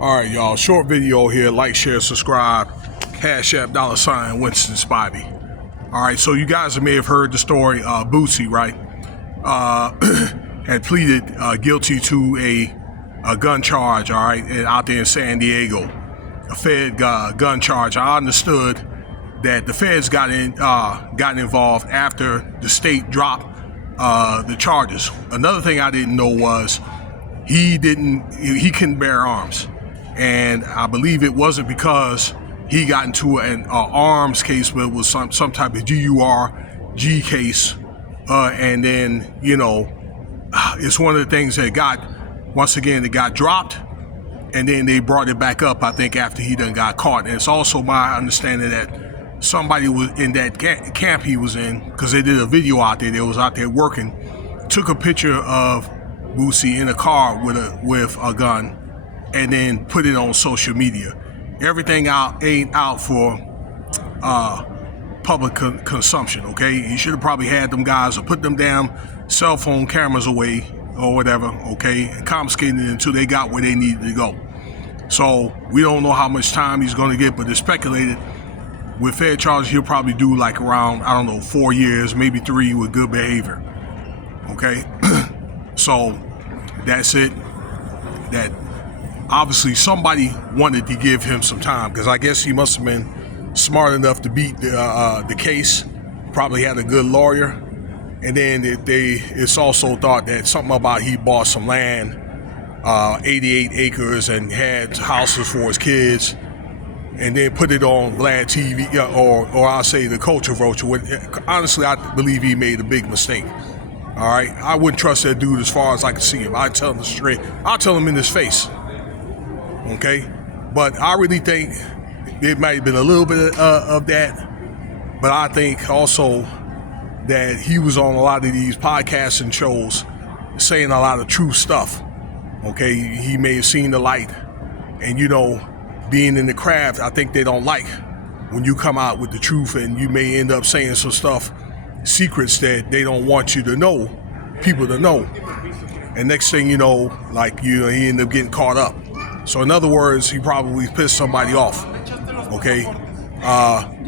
All right, y'all. Short video here. Like, share, subscribe. Cash App $ Winston Spivey. All right, so you guys may have heard the story. Boosie, right? Had pleaded guilty to a gun charge. All right, out there in San Diego, a Fed gun charge. I understood that the feds got involved after the state dropped the charges. Another thing I didn't know was he couldn't bear arms, and I believe it wasn't because he got into an arms case, but it was some type of GURG case, and then it's one of the things that got dropped, and then they brought it back up, I think, after he done got caught. And it's also my understanding that somebody was in that camp he was in, because they did a video out there. They was out there working, took a picture of Boosie in a car with a gun, and then put it on social media. Everything ain't out for public consumption, okay? You should have probably had them guys or put them damn cell phone cameras away or whatever, okay, and confiscated it until they got where they needed to go. So we don't know how much time he's going to get, but it's speculated with fair charges he'll probably do like around, 4 years, maybe 3 with good behavior, okay? So that's it. That obviously somebody wanted to give him some time, because I guess he must have been smart enough to beat the case, probably had a good lawyer. And then it's also thought that something about he bought some land, 88 acres, and had houses for his kids, and then put it on Vlad TV, or I'll say the culture vulture. Honestly, I believe he made a big mistake. All right, I wouldn't trust that dude as far as I can see him. I'd tell him straight. I'll tell him in his face. Okay, but I really think it might have been a little bit of that, but I think also that he was on a lot of these podcasts and shows saying a lot of true stuff. Okay, he may have seen the light, and being in the craft, I think they don't like when you come out with the truth, and you may end up saying some stuff, secrets that they don't want you to know, people to know, and next thing you know, he ended up getting caught up. So in other words, he probably pissed somebody off, okay,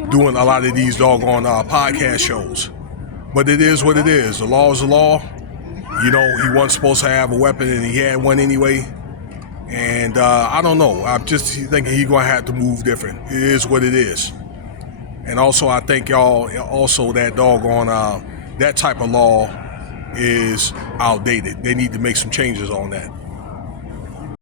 doing a lot of these doggone podcast shows. But it is what it is. The law is the law. He wasn't supposed to have a weapon, and he had one anyway. And I don't know. I'm just thinking he's going to have to move different. It is what it is. And also, I think that doggone, that type of law is outdated. They need to make some changes on that.